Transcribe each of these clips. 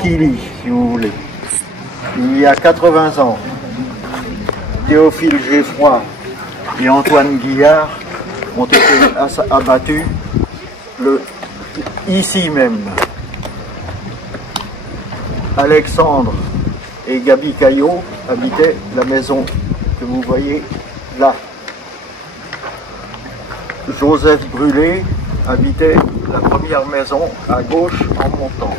Quilly, si vous voulez. Il y a 80 ans, Théophile Geffroy et Antoine Guillard ont été abattus ici même. Alexandre et Gaby Caillot habitaient la maison que vous voyez là. Joseph Brûlé habitait la première maison à gauche en montant.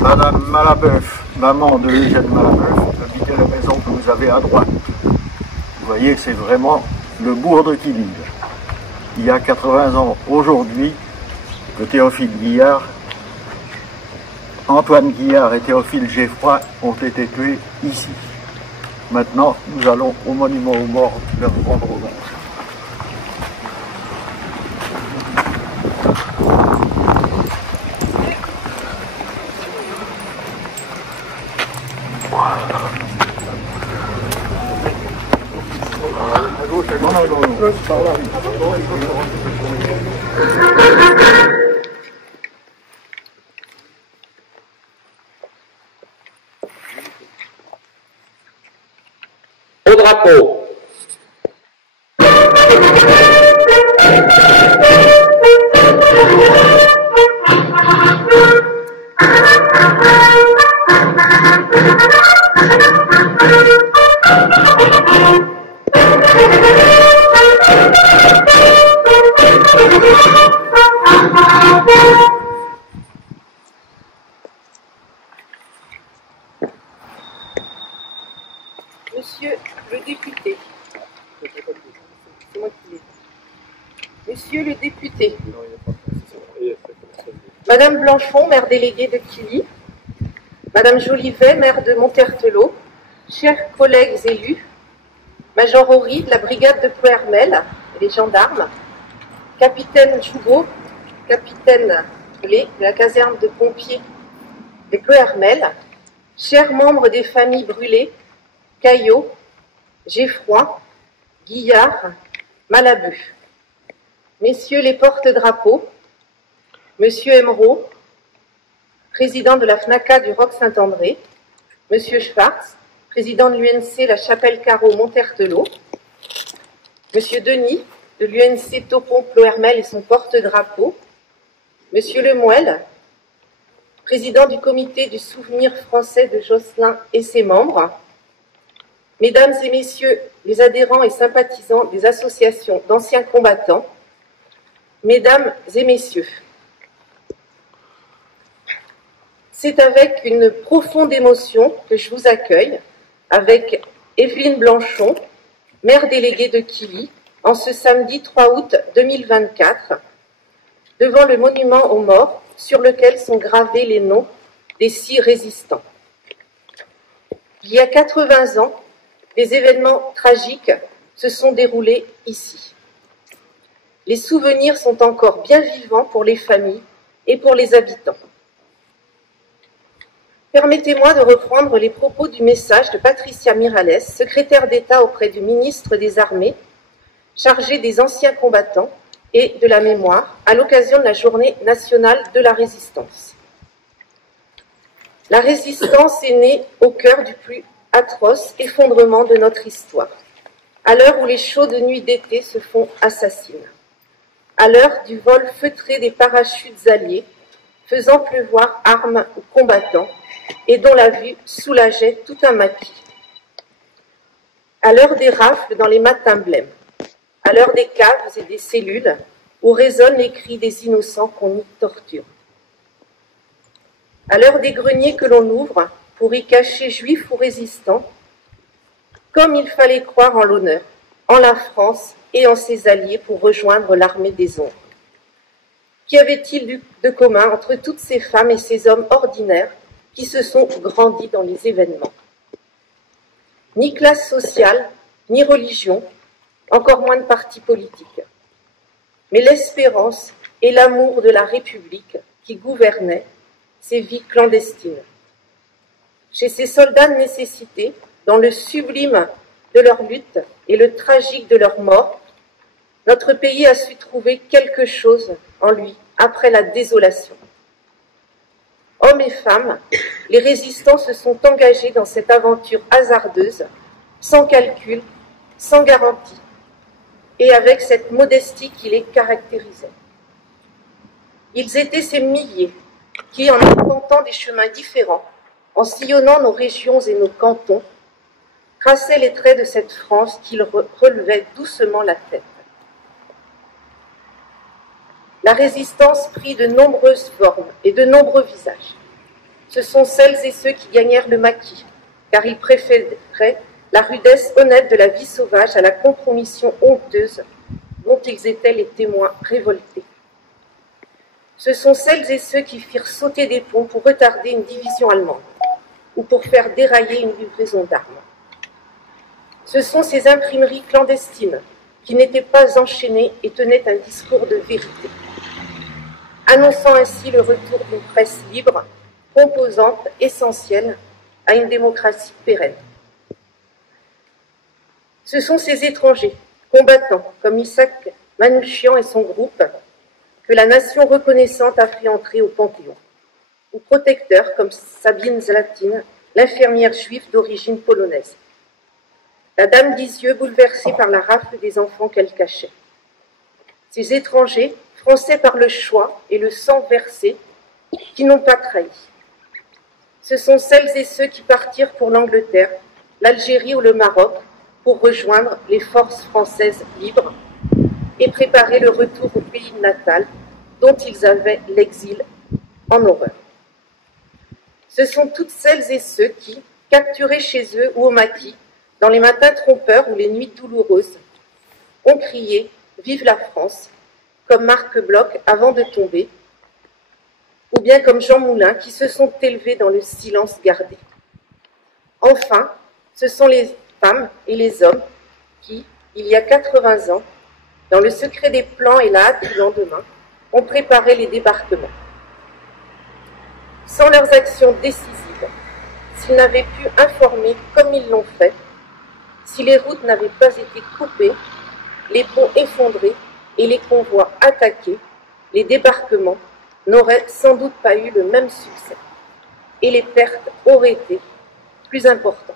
Madame Malabeuf, maman de Eugène Malabeuf, habitait la maison que vous avez à droite. Vous voyez, c'est vraiment le bourg de Quilly. Il y a 80 ans aujourd'hui que Théophile Guillard, Antoine Guillard et Théophile Geffroy ont été tués ici. Maintenant, nous allons au monument aux morts leur rendre hommage. Au drapeau. Monsieur le député, c'est moi qui l'ai. Monsieur le député, Madame Blanchon, maire déléguée de Quilly, Madame Jolivet, maire de Montertelot, chers collègues élus, Major Horry de la brigade de Ploërmel et les gendarmes, Capitaine Jougot, capitaine Blé de la caserne de pompiers de Ploërmel, chers membres des familles Brûlé, Caillot, Geffroy, Guillard, Malabeuf, messieurs les porte-drapeaux, monsieur Emeraude, président de la FNACA du Roc Saint-André, monsieur Schwartz, président de l'UNC La Chapelle-Carreau Montertelot, monsieur Denis, de l'UNC Topon Ploërmel et son porte-drapeau, monsieur Lemoelle, président du comité du souvenir français de Josselin et ses membres, mesdames et messieurs les adhérents et sympathisants des associations d'anciens combattants, mesdames et messieurs, c'est avec une profonde émotion que je vous accueille avec Evelyne Blanchon, maire déléguée de Quilly, en ce samedi 3 août 2024, devant le monument aux morts sur lequel sont gravés les noms des 6 résistants. Il y a 80 ans, des événements tragiques se sont déroulés ici. Les souvenirs sont encore bien vivants pour les familles et pour les habitants. Permettez-moi de reprendre les propos du message de Patricia Miralles, secrétaire d'État auprès du ministre des Armées, chargée des anciens combattants et de la mémoire, à l'occasion de la Journée nationale de la résistance. La résistance est née au cœur du plus atroce effondrement de notre histoire, à l'heure où les chaudes nuits d'été se font assassines, à l'heure du vol feutré des parachutes alliés, faisant pleuvoir armes ou combattants, et dont la vue soulageait tout un maquis, à l'heure des rafles dans les matins blêmes, à l'heure des caves et des cellules où résonnent les cris des innocents qu'on y torture, à l'heure des greniers que l'on ouvre pour y cacher juifs ou résistants, comme il fallait croire en l'honneur, en la France et en ses alliés pour rejoindre l'armée des ombres. Qu'y avait-il de commun entre toutes ces femmes et ces hommes ordinaires qui se sont grandis dans les événements? Ni classe sociale, ni religion, encore moins de parti politique, mais l'espérance et l'amour de la République qui gouvernaient ces vies clandestines. Chez ces soldats de nécessité, dans le sublime de leur lutte et le tragique de leur mort, notre pays a su trouver quelque chose en lui après la désolation. Hommes et femmes, les résistants se sont engagés dans cette aventure hasardeuse, sans calcul, sans garantie, et avec cette modestie qui les caractérisait. Ils étaient ces milliers qui, en empruntant des chemins différents, en sillonnant nos régions et nos cantons, traçaient les traits de cette France qui relevait doucement la tête. La résistance prit de nombreuses formes et de nombreux visages. Ce sont celles et ceux qui gagnèrent le maquis, car ils préféraient la rudesse honnête de la vie sauvage à la compromission honteuse dont ils étaient les témoins révoltés. Ce sont celles et ceux qui firent sauter des ponts pour retarder une division allemande ou pour faire dérailler une livraison d'armes. Ce sont ces imprimeries clandestines qui n'étaient pas enchaînées et tenaient un discours de vérité, annonçant ainsi le retour d'une presse libre, composante, essentielle à une démocratie pérenne. Ce sont ces étrangers, combattants, comme Isaac Manouchian et son groupe, que la nation reconnaissante a fait entrer au Panthéon, ou protecteurs, comme Sabine Zlatine, l'infirmière juive d'origine polonaise. La dame d'Isieux bouleversée par la rafle des enfants qu'elle cachait. Ces étrangers, français par le choix et le sang versé, qui n'ont pas trahi. Ce sont celles et ceux qui partirent pour l'Angleterre, l'Algérie ou le Maroc pour rejoindre les forces françaises libres et préparer le retour au pays natal dont ils avaient l'exil en horreur. Ce sont toutes celles et ceux qui, capturés chez eux ou au maquis, dans les matins trompeurs ou les nuits douloureuses, ont crié « Vive la France !» comme Marc Bloch avant de tomber, ou bien comme Jean Moulin qui se sont élevés dans le silence gardé. Enfin, ce sont les femmes et les hommes qui, il y a 80 ans, dans le secret des plans et la hâte du lendemain, ont préparé les débarquements. Sans leurs actions décisives, s'ils n'avaient pu informer comme ils l'ont fait, si les routes n'avaient pas été coupées, les ponts effondrés et les convois attaqués, les débarquements n'auraient sans doute pas eu le même succès et les pertes auraient été plus importantes.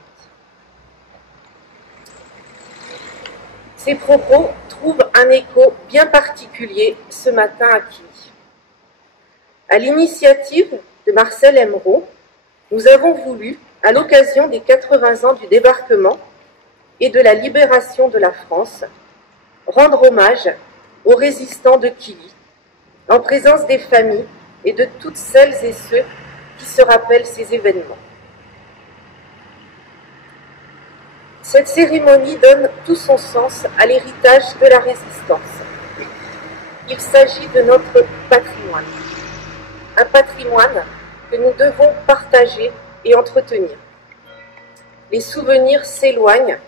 Ces propos trouvent un écho bien particulier ce matin à Quilly. À l'initiative de Marcel Emeraude, nous avons voulu, à l'occasion des 80 ans du débarquement et de la libération de la France, rendre hommage aux résistants de Quilly, en présence des familles et de toutes celles et ceux qui se rappellent ces événements. Cette cérémonie donne tout son sens à l'héritage de la résistance. Il s'agit de notre patrimoine, un patrimoine que nous devons partager et entretenir. Les souvenirs s'éloignent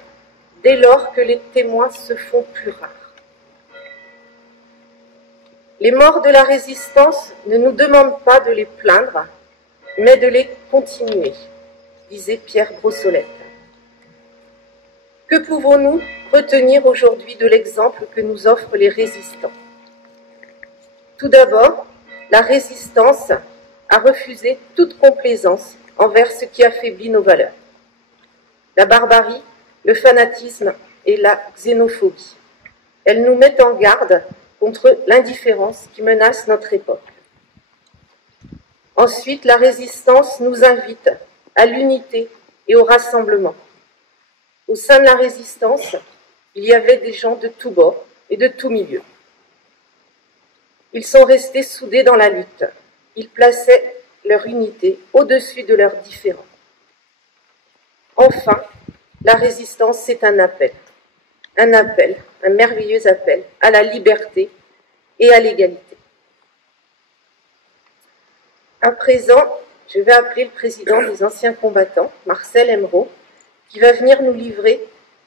dès lors que les témoins se font plus rares. Les morts de la résistance ne nous demandent pas de les plaindre, mais de les continuer, disait Pierre Brossolette. Que pouvons-nous retenir aujourd'hui de l'exemple que nous offrent les résistants? Tout d'abord, la résistance a refusé toute complaisance envers ce qui affaiblit nos valeurs. La barbarie, le fanatisme et la xénophobie. Elle nous met en garde contre l'indifférence qui menace notre époque. Ensuite, la résistance nous invite à l'unité et au rassemblement. Au sein de la résistance, il y avait des gens de tous bords et de tous milieux. Ils sont restés soudés dans la lutte. Ils plaçaient leur unité au-dessus de leurs différends. Enfin, la résistance, c'est un appel, un merveilleux appel à la liberté et à l'égalité. À présent, je vais appeler le président des anciens combattants, Marcel Emeraude, qui va venir nous livrer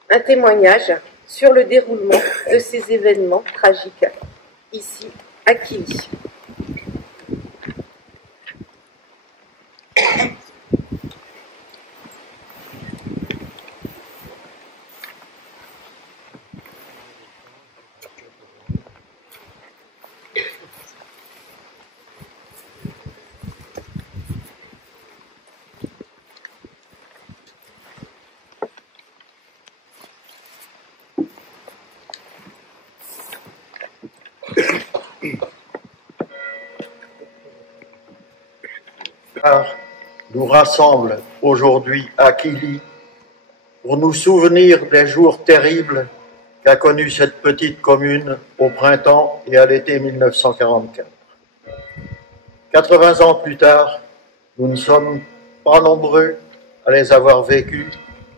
un témoignage sur le déroulement de ces événements tragiques ici à Quilly. nous rassemble aujourd'hui à Quilly pour nous souvenir des jours terribles qu'a connus cette petite commune au printemps et à l'été 1944. 80 ans plus tard, nous ne sommes pas nombreux à les avoir vécus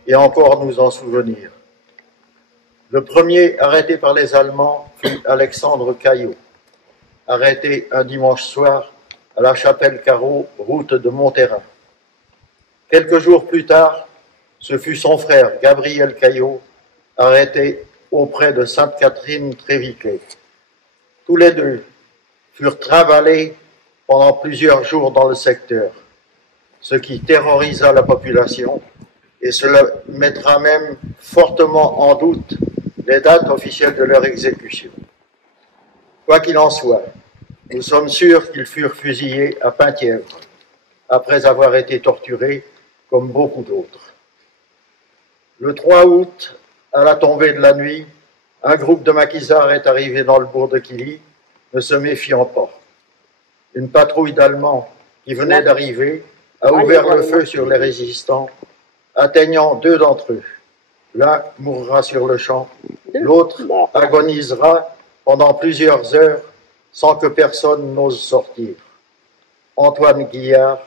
et encore nous en souvenir. Le premier arrêté par les Allemands fut Alexandre Caillot, arrêté un dimanche soir à la Chapelle-Carreau, route de Monterrain. Quelques jours plus tard, ce fut son frère Gabriel Caillot, arrêté auprès de Sainte-Catherine-Tréviquet. Tous les deux furent trimballés pendant plusieurs jours dans le secteur, ce qui terrorisa la population et cela mettra même fortement en doute les dates officielles de leur exécution. Quoi qu'il en soit, nous sommes sûrs qu'ils furent fusillés à Penthièvre, après avoir été torturés comme beaucoup d'autres. Le 3 août, à la tombée de la nuit, un groupe de maquisards est arrivé dans le bourg de Quilly, ne se méfiant pas. Une patrouille d'Allemands qui venait d'arriver a ouvert le feu sur les résistants, atteignant 2 d'entre eux. L'un mourra sur le champ, l'autre agonisera pendant plusieurs heures sans que personne n'ose sortir. Antoine Guillard,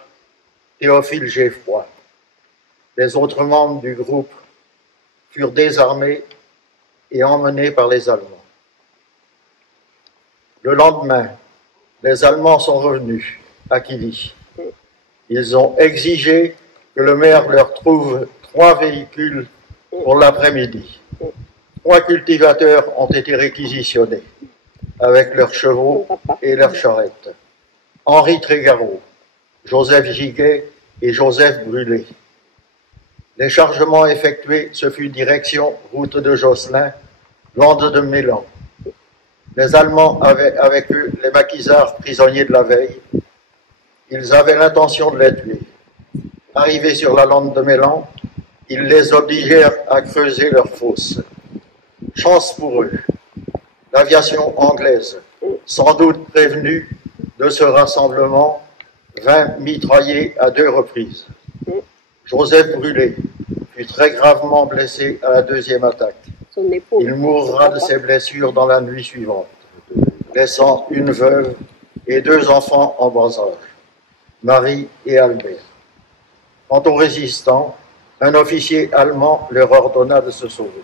Théophile Geffroy. Les autres membres du groupe furent désarmés et emmenés par les Allemands. Le lendemain, les Allemands sont revenus à Quilly. Ils ont exigé que le maire leur trouve 3 véhicules pour l'après-midi. 3 cultivateurs ont été réquisitionnés avec leurs chevaux et leurs charrettes. Henri Trégarot, Joseph Giguet et Joseph Brûlé. Les chargements effectués, ce fut direction route de Josselin, Lande de Mélan. Les Allemands avaient avec eux les maquisards prisonniers de la veille. Ils avaient l'intention de les tuer. Arrivés sur la Lande de Mélan, ils les obligèrent à creuser leur fosse. Chance pour eux. L'aviation anglaise, sans doute prévenue de ce rassemblement, vint mitrailler à 2 reprises. Joseph Brûlé fut très gravement blessé à la 2e attaque. Il mourra de ses blessures dans la nuit suivante, laissant une veuve et 2 enfants en bas âge, Marie et Albert. Quant aux résistants, un officier allemand leur ordonna de se sauver.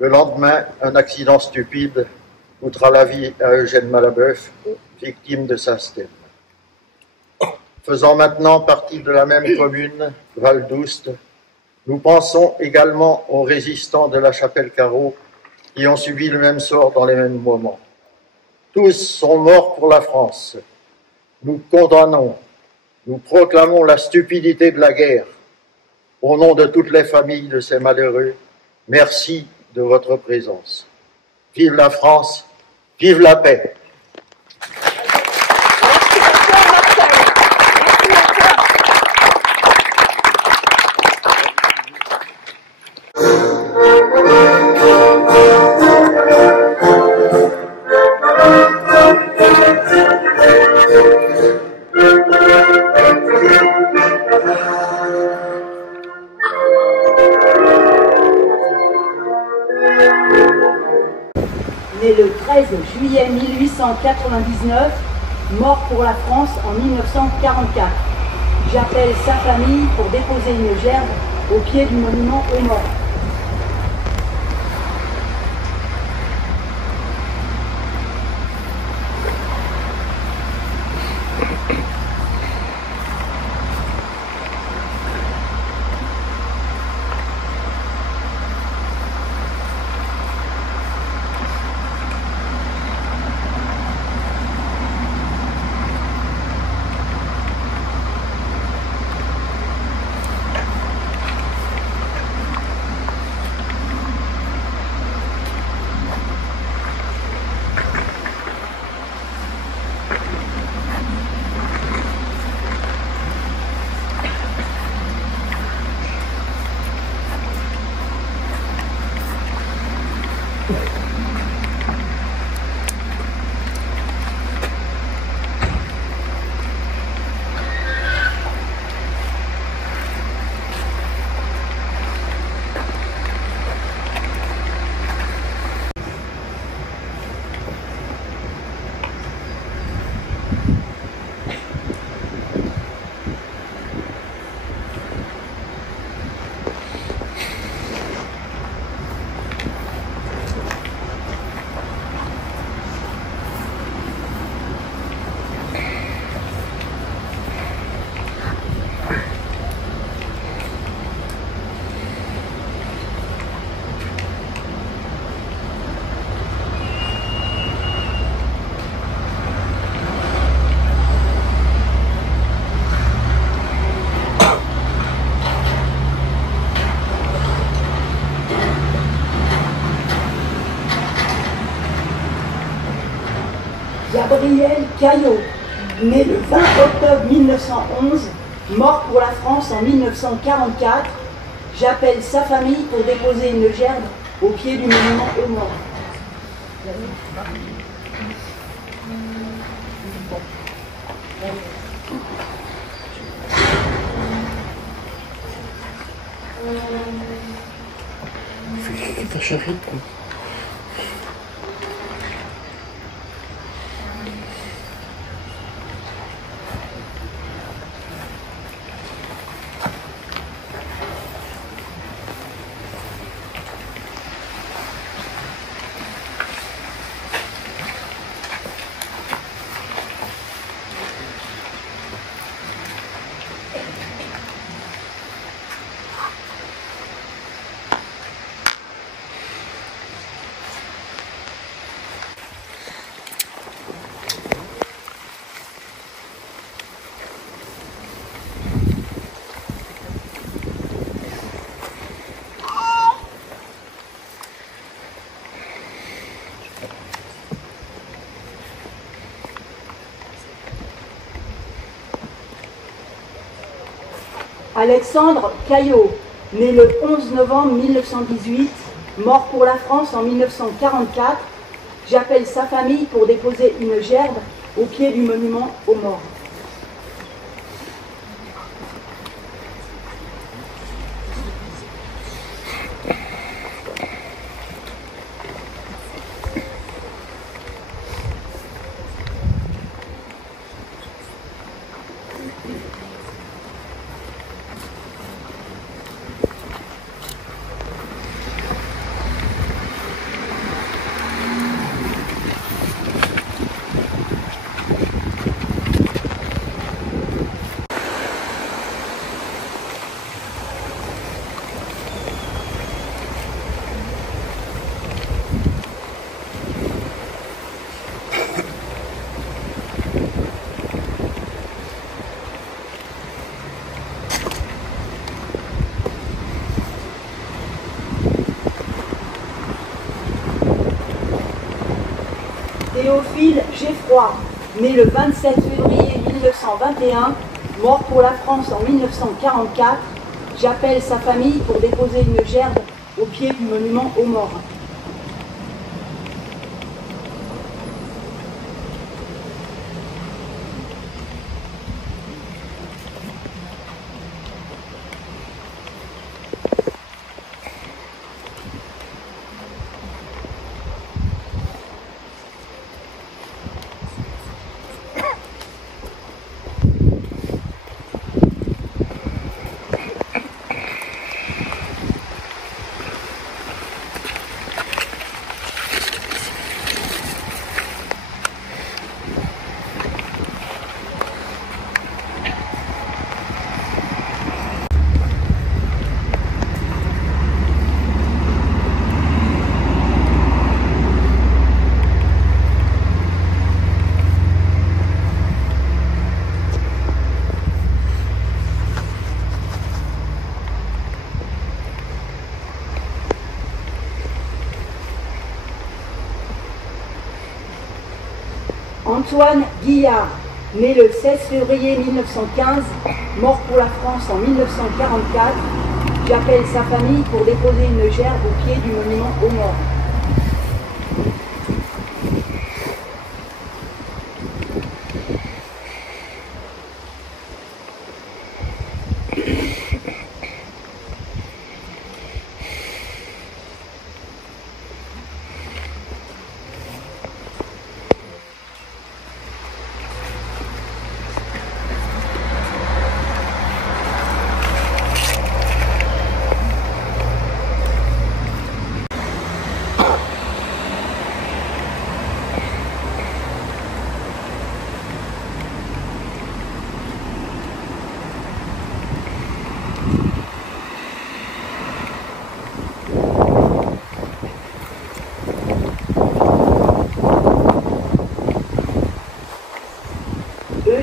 Le lendemain, un accident stupide coûtera la vie à Eugène Malabeuf, victime de sa stène. Faisant maintenant partie de la même commune, Val d'Oust, nous pensons également aux résistants de la Chapelle-Carreau qui ont subi le même sort dans les mêmes moments. Tous sont morts pour la France. Nous condamnons, nous proclamons la stupidité de la guerre. Au nom de toutes les familles de ces malheureux, merci de votre présence. Vive la France, vive la paix. Né le 13 juillet 1899, mort pour la France en 1944. J'appelle sa famille pour déposer une gerbe au pied du monument aux morts. Gabriel Caillot, né le 20 octobre 1911, mort pour la France en 1944, j'appelle sa famille pour déposer une gerbe au pied du monument aux morts. Alexandre Caillot, né le 11 novembre 1918, mort pour la France en 1944, j'appelle sa famille pour déposer une gerbe au pied du monument aux morts. Théophile Geffroy, né le 27 février 1921, mort pour la France en 1944, j'appelle sa famille pour déposer une gerbe au pied du monument aux morts. Antoine Guillard, né le 16 février 1915, mort pour la France en 1944, j'appelle sa famille pour déposer une gerbe au pied du monument aux morts.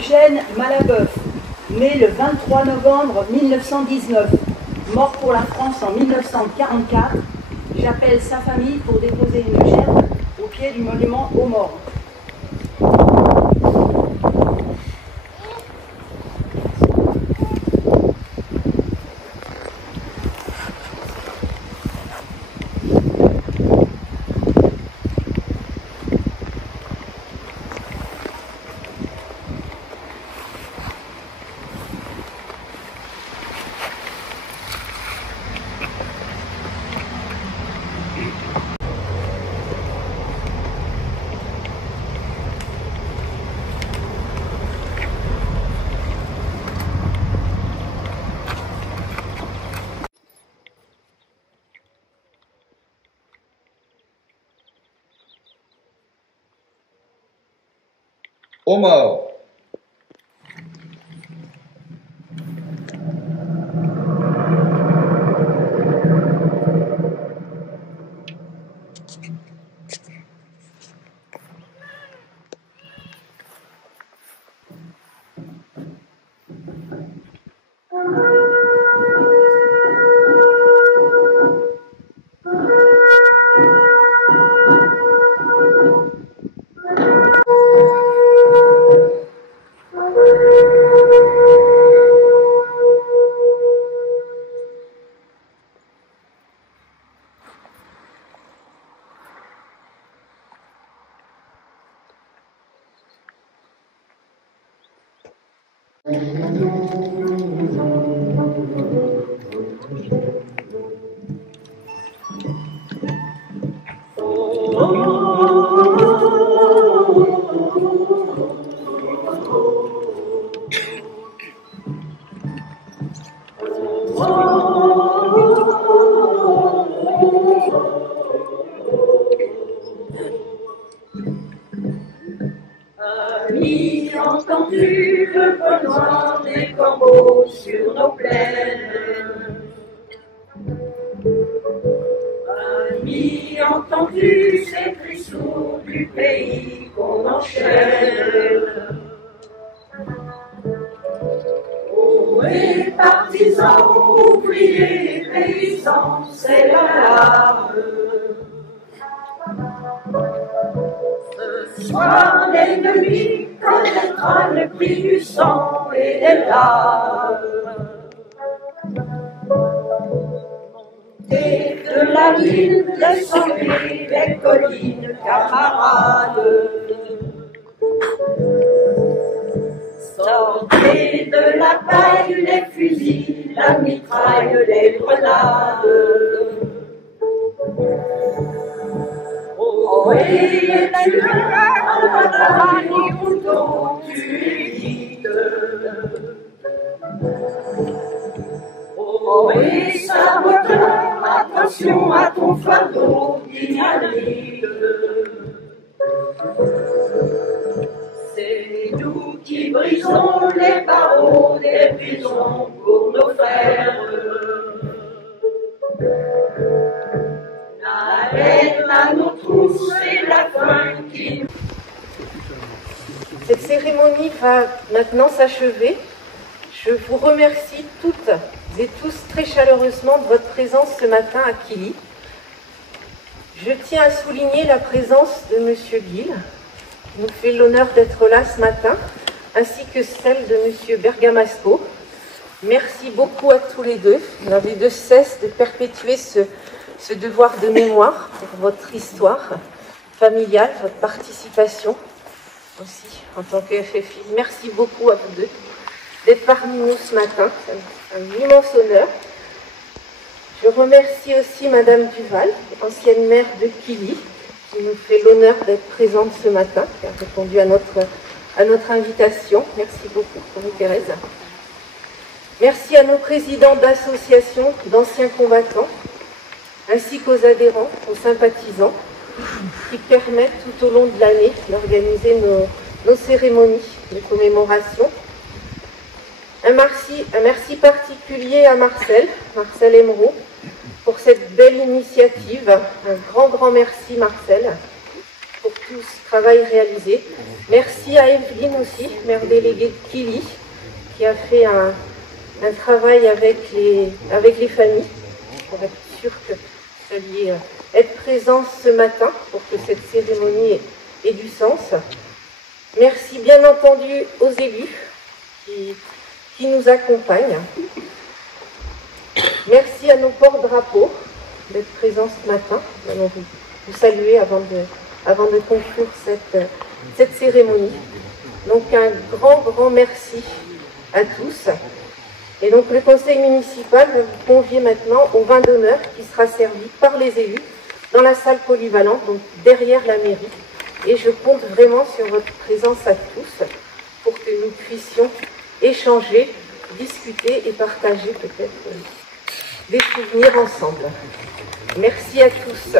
Eugène Malabeuf, né le 23 novembre 1919, mort pour la France en 1944, j'appelle sa famille pour déposer une gerbe au pied du monument aux morts. Aux morts. Ami, entends-tu le vol noir des corbeaux sur nos plaines? Ami, entends-tu ces cris sourds du pays qu'on enchaîne? Oh, les partisans, ouvriers, paysans, c'est l'alarme. Ce soir, l'ennemi connaîtra le prix du sang et des larmes. Montez de la ville, descendez les collines, camarades. Sortez de la paille les fusils, la mitraille, les grenades. Oh, et les tueurs à la bataille, couteau, tu évites. Oh, et saboteur, attention à ton fardeau, dynamite. C'est nous qui brisons les barreaux des prisons pour nos frères. La haine à nos trousses et la faim qui... Cette cérémonie va maintenant s'achever. Je vous remercie toutes et tous très chaleureusement de votre présence ce matin à Quilly. Je tiens à souligner la présence de M. Guil, qui nous fait l'honneur d'être là ce matin, ainsi que celle de M. Bergamasco. Merci beaucoup à tous les deux. Vous n'avez de cesse de perpétuer ce devoir de mémoire pour votre histoire familiale, votre participation aussi en tant que FFI. Merci beaucoup à vous deux d'être parmi nous ce matin. C'est un immense honneur. Je remercie aussi Madame Duval, ancienne maire de Quilly, qui nous fait l'honneur d'être présente ce matin, qui a répondu à notre invitation. Merci beaucoup, Marie-Thérèse. Merci à nos présidents d'associations d'anciens combattants, ainsi qu'aux adhérents, aux sympathisants, qui permettent tout au long de l'année d'organiser nos cérémonies de commémoration. Un merci particulier à Marcel Emeraude, pour cette belle initiative. Un grand merci Marcel pour tout ce travail réalisé. Merci à Evelyne aussi, maire déléguée de Quilly, qui a fait un travail avec les familles pour être sûr que vous alliez être présents ce matin pour que cette cérémonie ait du sens. Merci bien entendu aux élus qui nous accompagnent. Merci à nos porte-drapeaux d'être présents ce matin. Nous allons vous saluer avant de conclure cette cérémonie. Donc un grand merci à tous. Et donc le conseil municipal va vous convier maintenant au vin d'honneur qui sera servi par les élus dans la salle polyvalente, donc derrière la mairie. Et je compte vraiment sur votre présence à tous pour que nous puissions échanger, discuter et partager peut-être des souvenirs ensemble. Merci à tous.